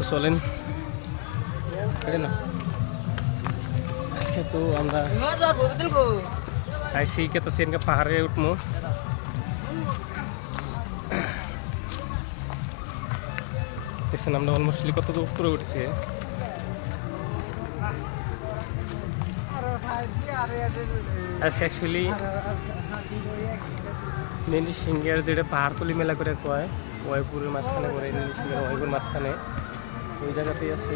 তো চলেন না আজকে তো আমরা আইসি কে তো সেনকে পাহাড়ে উঠবো দেখছেন আমরা অলমোস্টলি কত উপরে উঠছি অ্যাকচুয়ালি নীলি সিংহের যেটা পাহাড়তলি মেলা করে কয় ওয়াইপুরের মাঝখানে করে নীলি সিংহের ওয়াইপুর মাঝখানে ওই জায়গাতেই আছে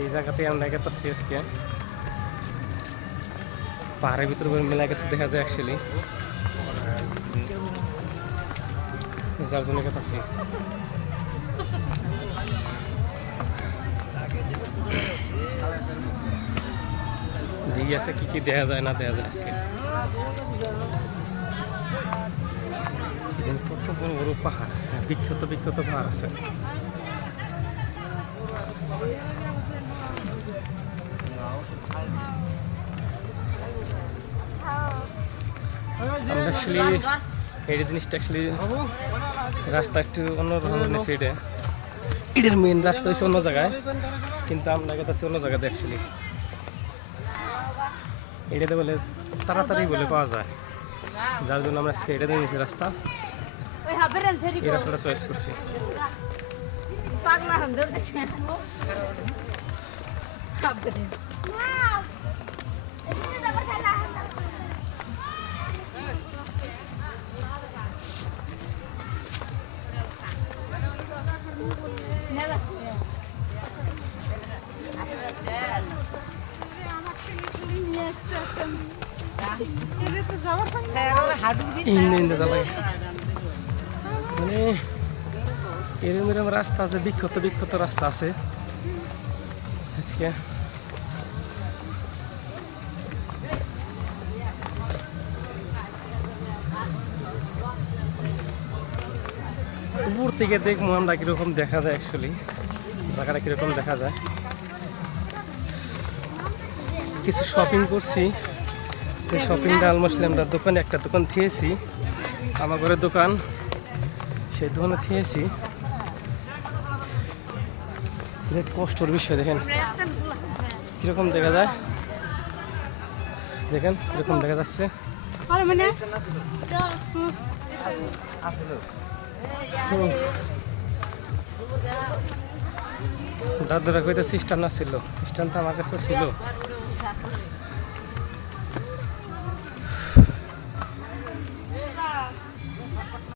এই জায়গাতেই আমরা গেছি আজকে পাহাড়ের ভিতরে মেলা কিছু দেখা যায় অ্যাকচুয়ালি যার জন্য গেছি দিকে আছে কি কি দেখা যায় না দেখা যায় আজকে কত বড় বড় পাহাড় বিখ্যাত বিখ্যাত পাহাড় আছে অ্যাকচুয়ালি এই জিনিসটা অ্যাকচুয়ালি রাস্তা একটু অন্যরকম নিয়েছে এটার মেন রাস্তা হচ্ছে অন্য জায়গায় কিন্তু আমরা গেছি অন্য জায়গাতে অ্যাকচুয়ালি এটাতে বলে তাড়াতাড়ি বলে পাওয়া যায় যার জন্য আমরা আজকে এটাতে নিয়েছি রাস্তা এই রাস্তাটা চয়েস করছি মানে এরম এরম রাস্তা আছে বিখ্যাত বিখ্যাত রাস্তা আছে আজকে উপর থেকে দেখবো আমরা কিরকম দেখা যায় অ্যাকচুয়ালি জায়গাটা কিরকম দেখা যায় কিছু শপিং করছি এই শপিংটা অলমোস্টলি আমরা দোকানে একটা দোকান থিয়েছি আমার ঘরের দোকান সেই দোকানে থিয়েছি কষ্টর বিষয় দেখেন কিরকম দেখা যায় দেখেন কিরকম দেখা যাচ্ছে দাদুরা কইতে সিস্টেম না ছিল সিস্টেম তো আমার কাছে ছিল